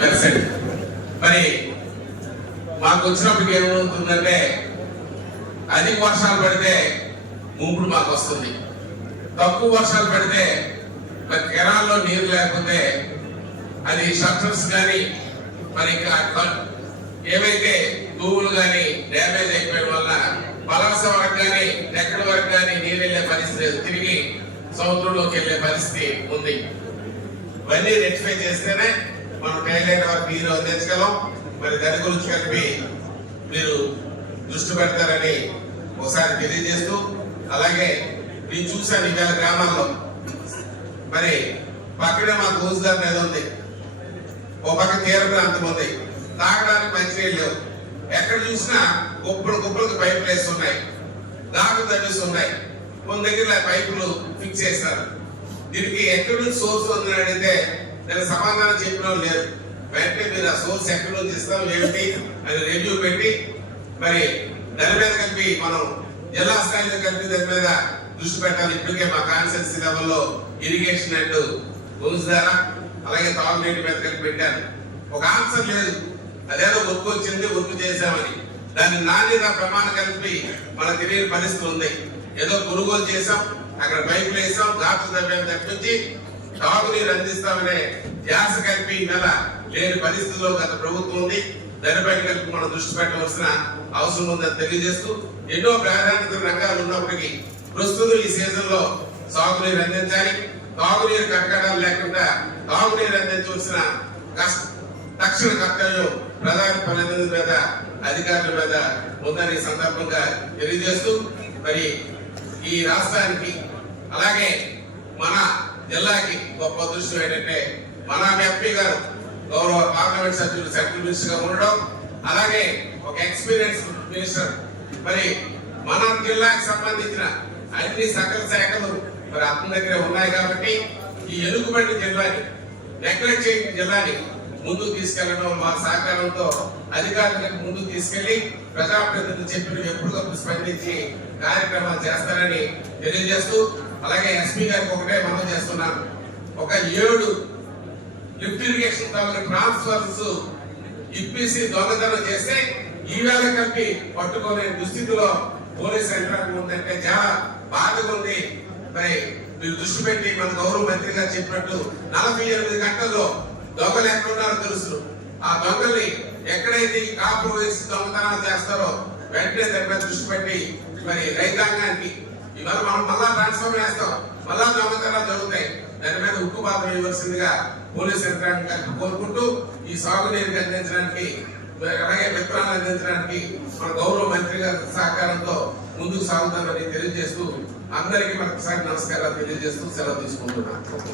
Percent మరి మాకు వచ్చినప్పటికి ఏమవుతుందంటే అధిక వర్షాలు పడితే ముంపుడు మాకు వస్తుంది. తక్కువ వర్షాలు పడితే మరి కెనాల్లో నీరు లేకపోతే అది షట్టర్స్ కానీ మరి ఇంకా ఏవైతే భూములు కానీ డ్యామేజ్ అయిపోయడం వల్ల పలస వరకు కానీ ఎక్కడి వరకు కానీ నీరు వెళ్ళే పరిస్థితి తిరిగి సముద్రంలోకి వెళ్ళే పరిస్థితి ఉంది. ఇవన్నీ రెక్టిఫై చేస్తేనే మనం టైలైన మీరు అందించగలం. మరి దాని గురించి కలిపి మీరు దృష్టి పెడతారని ఒకసారి తెలియజేస్తూ అలాగే నేను చూశాను ఇవాళ గ్రామాల్లో. మరి పక్కనే మా కోసుదారు నది ఉంది. ఓ పక్క తీర ప్రాంతం ఉంది. తాగడానికి మంచినీళ్ళు లేవు. ఎక్కడ చూసినా కుప్పలు కుప్పలకు పైపు వేసి ఉన్నాయి. దాకు తవ్వేసి ఉన్నాయి. కొన్ని దగ్గర పైపులు ఫిక్స్ చేస్తారు దీనికి ఎక్కడి నుంచి సోర్స్ ఉందని అడిగితే నేను సమాధానం చెప్పిన లేదు లేరు. వెంటనే మీరు ఆ సోర్స్ ఎక్కడి నుంచి ఇస్తాం ఏమిటి అని రివ్యూ పెట్టి మరి దాని మీద కలిపి మనం జిల్లా స్థాయిలో కలిపి దాని మీద దృష్టి పెట్టాలి. ఇప్పటికే మా కాన్స్టిట్యూన్సీ లెవెల్లో ఇరిగేషన్ అండ్ రూల్స్ ద్వారా అలాగే తాగునీటి మీద కలిపి పెట్టాను ఒక ఆన్సర్ లేదు. అదేదో వర్క్ వచ్చింది వర్క్ చేసామని దాని నాణ్యత ప్రమాణం కలిపి మనకు తెలియని పరిస్థితి ఉంది ఏదో కొనుగోలు చేసాం అక్కడ పైపులు వేసాం గాజు ద్రవ్యం తప్పించి తాగునీరు అందిస్తామనే ధ్యాస కలిపి నెల లేని పరిస్థితుల్లో గత ప్రభుత్వం ఉంది. దానిపై కలిపి మనం దృష్టి పెట్టవలసిన అవసరం ఉందని తెలియజేస్తూ ఎన్నో ప్రాధాన్యత రంగాలు ఉన్నప్పటికీ ప్రస్తుతం ఈ సీజన్లో సాగునీరు అందించాలి. తాగునీరు కట్టడాలు లేకుండా తాగునీరు అందించవలసిన తక్షణ కర్తవ్యం ప్రధాన ప్రతినిధుల మీద అధికారుల మీద ఉందని సందర్భంగా తెలియజేస్తూ మరి ఈ రాష్ట్రానికి అలాగే మన జిల్లాకి గొప్ప అదృష్టం ఏంటంటే మన ఎంపీ గారు గౌరవ పార్లమెంట్ సభ్యులు సెంట్రల్ మినిస్టర్గా ఉండడం అలాగే ఒక ఎక్స్పీరియన్స్ మినిస్టర్. మరి మన జిల్లాకి సంబంధించిన అన్ని సకల శాఖలు మరి అతని దగ్గర ఉన్నాయి కాబట్టి ఈ ఎలుగుబంటి జిల్లాని నెగ్లెక్ట్ చేయని జిల్లాని ముందుకు తీసుకెళ్ళడం మా సహకారంతో అధికారులకు ముందుకు తీసుకెళ్ళి ప్రజాప్రతినిధులు చెప్పిన ఎప్పుడు స్పందించి కార్యక్రమాలు చేస్తారని తెలియజేస్తూ అలాగే ఎస్పీ గారికి ఒకటే మనం చేస్తున్నాం. ఒక ఏడు లిఫ్ట్ ఇరిగేషన్ తాలూకు ట్రాన్స్ఫర్స్ ఇప్పిసి దొంగతనం చేస్తే ఈవేళ కప్పి పట్టుకునే దుస్థితిలో పోలీస్ యంత్రాంగం ఉందంటే చాలా బాధగా ఉంది. మరి మీరు దృష్టి పెట్టి మన గౌరవ మంత్రి గారు చెప్పినట్టు నలభై ఎనిమిది గంటల్లో దొంగలు ఎక్కడున్నారో తెలుసు. ఆ దొంగల్ని ఎక్కడైతే ఈ కాపు వేసి దొంగతనాలు చేస్తారో వెంటనే దాని దృష్టి పెట్టి మరి రైతాంగానికి ఇవాళ మనం మళ్ళా ట్రాన్స్ఫర్ మళ్ళా దొంగతనాలు జరుగుతాయి. దాని మీద ఉక్కు పాత్ర ఇవ్వాల్సిందిగా పోలీస్ యంత్రాంగాన్ని కోరుకుంటూ ఈ సాగునీరు అందించడానికి అలాగే విత్తనాలు అందించడానికి మన గౌరవ మంత్రి గారి సహకారంతో ముందుకు సాగుతామని తెలియజేస్తూ అందరికీ మరొకసారి నమస్కారాలు తెలియజేస్తూ సెలవు తీసుకుంటున్నాను.